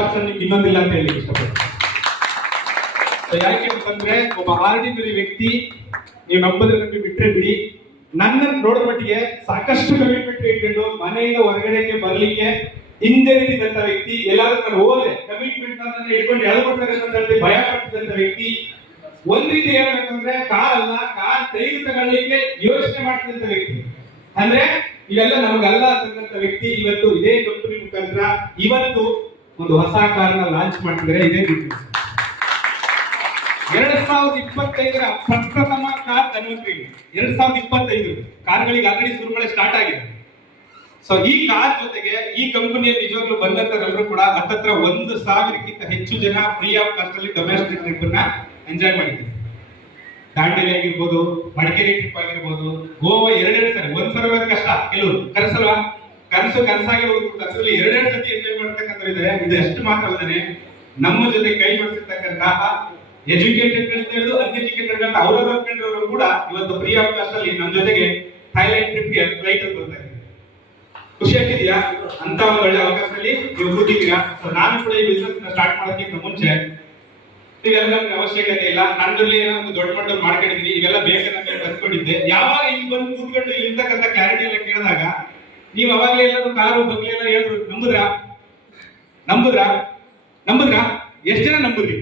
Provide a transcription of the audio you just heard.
Option ನಿಮ್ಗೆ ಇನ್ನೊಂದಿಲ್ಲ ಅಂತ ಹೇಳಿ ಇಷ್ಟಪಡ್ತೀನಿ. ಯಾಕೆ ಅಂತಂದ್ರೆ ಒಬ್ಬ ಆರ್ಡಿನರಿ ವ್ಯಕ್ತಿ, ನೀವು ನಂಬದ್ರೆ ನಂಬಿ ಬಿಟ್ರೆ ಬಿಡಿ, ನನ್ನ ನೋಡೋ ಮಟ್ಟಿಗೆ ಸಾಕಷ್ಟು ಕಮಿಟ್ಮೆಂಟ್ ಇಟ್ಕೊಂಡು ಮನೆಯಿಂದ ಹೊರಗಡೆಗೆ ಬರ್ಲಿಕ್ಕೆ ಹಿಂಜರಿದಂತ ವ್ಯಕ್ತಿ, ಎಲ್ಲಾದ್ರೂ ನಾನು ಹೋದ್ರೆ ಕಮಿಟ್ಮೆಂಟ್ ಇಟ್ಕೊಂಡು ಎಳ್ಕೊಡ್ತಾರೆ ಅಂತ ಹೇಳಿ ಭಯ ಪಟ್ಟಿದಂತ ವ್ಯಕ್ತಿ, ಒಂದ್ ರೀತಿ ಹೇಳ್ಬೇಕಂದ್ರೆ ಕಾರ್ ಅಲ್ಲ ಕಾರ್ ತೆಗೆದು ತಗೊಳ್ಳಿಕ್ಕೆ ಯೋಚನೆ ಮಾಡ್ತಿದ್ದಂತ ವ್ಯಕ್ತಿ, ಅಂದ್ರೆ ಇವೆಲ್ಲ ನಮಗಲ್ಲ ಅಂತಕ್ಕಂಥ ವ್ಯಕ್ತಿ ಇವತ್ತು ಇದೇ ಕಂಪನಿ ಮುಖಾಂತರ ಇವತ್ತು ಒಂದು ಹೊಸ ಕಾರ್ನ ಲಾಂಚ್ ಮಾಡ್ತಿದ್ರೆ ಇದೇ ರೀತಿ 2025ರ ಪ್ರಪ್ರಥಮ ಕಾರ್ ಧನ್ವಂತರಿ 2025 ಕಾರ್ಗಳಿಗೆ ಆಲ್ರೆಡಿ ಸುರುಮಳೆ ಸ್ಟಾರ್ಟ್ ಆಗಿದೆ. ಸೊ ಈ ಕಾರ್ ಜೊತೆಗೆ ಈ ಕಂಪನಿಯಲ್ಲಿ ನಿಜವಾಗ್ಲೂ ಬಂದಂತರೆಲ್ಲರೂ ಕೂಡ ಹತ್ತತ್ರ 1,000ಕ್ಕಿಂತ ಹೆಚ್ಚು ಜನ ಫ್ರೀ ಆಫ್ ಕಾಸ್ಟ್ ಅಲ್ಲಿ ಡೊಮೆಸ್ಟಿಕ್ ಟ್ರಿಪ್ ಅನ್ನ ಎಂಜಾಯ್ ಮಾಡಿದ್ದಾರೆ. ದಾಂಡೇಲಿ ಆಗಿರ್ಬೋದು, ಮಡಿಕೇರಿ ಟ್ರಿಪ್ ಆಗಿರ್ಬೋದು, ಗೋವಾ 2 ಸರಿ, ಒಂದ್ಸಲ ಕಷ್ಟ, ಕೆಲವರು ಕನಸಲ್ವಾ, ಕನಸಾಗಿ ಹೋಗ್ಬಿಟ್ಟು ಕನಸಲ್ಲಿ 2 ಸತಿ ಎಂಜಾಯ್ ಮಾಡ್ತಕ್ಕಂಥ ಇದ್ದಾರೆ. ಇದು ಅಷ್ಟು ಮಾತ್ರ ಅಲ್ಲದೆ ನಮ್ಮ ಜೊತೆ ಕೈ ಜೋಡಿಸಿರ್ತಕ್ಕಂತಹ ಎಜುಕೇಟೆಡ್ ಅಂತ ಹೇಳಿದ್ರು ಅನ್ಎಜುಕೇಟೆಡ್ ಅಂತ ಅವರವರು ಕಂಡ್ರವರು ಕೂಡ ಇವತ್ತು ಫ್ರೀ ಆಫ್ ಕಾಸ್ಟ್ ಅಲ್ಲಿ ನಮ್ಮ ಜೊತೆಗೆ ಥೈಲ್ಯಾಂಡ್ ಟ್ರಿಪ್ಗೆ ಫ್ಲೈಟ್ ಅಲ್ಲಿ ಬರ್ತಾ ಇದ್ದಾರೆ. ಖುಷಿ ಆಗ್ತಿದ್ಯಾ? ಅಂತ ಒಂದು ಒಳ್ಳೆ ಅವಕಾಶದಲ್ಲಿ ನೀವು ಕೂತಿದ್ದೀರಾ. ನಾನು ಕೂಡ ಈ ಬಿಸ್ನೆಸ್ ಸ್ಟಾರ್ಟ್ ಮಾಡೋದಕ್ಕಿಂತ ಮುಂಚೆ ಇವೆಲ್ಲ ಅವಶ್ಯಕತೆ ಇಲ್ಲ, ನನ್ನಲ್ಲಿ ಏನೋ ಒಂದು ದೊಡ್ಡ ಮಟ್ಟದಲ್ಲಿ ಮಾಡ್ಕೊಂಡಿದ್ದೀನಿ, ಇವೆಲ್ಲ ಬೇಕಂತ ಕಲ್ತ್ಕೊಂಡಿದ್ದೆ. ಯಾವಾಗ ಇಲ್ಲಿ ಬಂದು ಕೂತ್ಕೊಂಡು ಇಲ್ಲಿರ್ತಕ್ಕಂಥ ಕ್ಲಾರಿಟಿ ಎಲ್ಲ ಕೇಳಿದಾಗ ನೀವು ಅವಾಗಲೇ ಎಲ್ಲರೂ ಕಾರು ಬಗ್ಗೆ ಎಲ್ಲ ಹೇಳಿದ್ರು, ನಂಬುದ್ರಾ? ಎಷ್ಟು ಜನ ನಂಬುದ್ರಿ?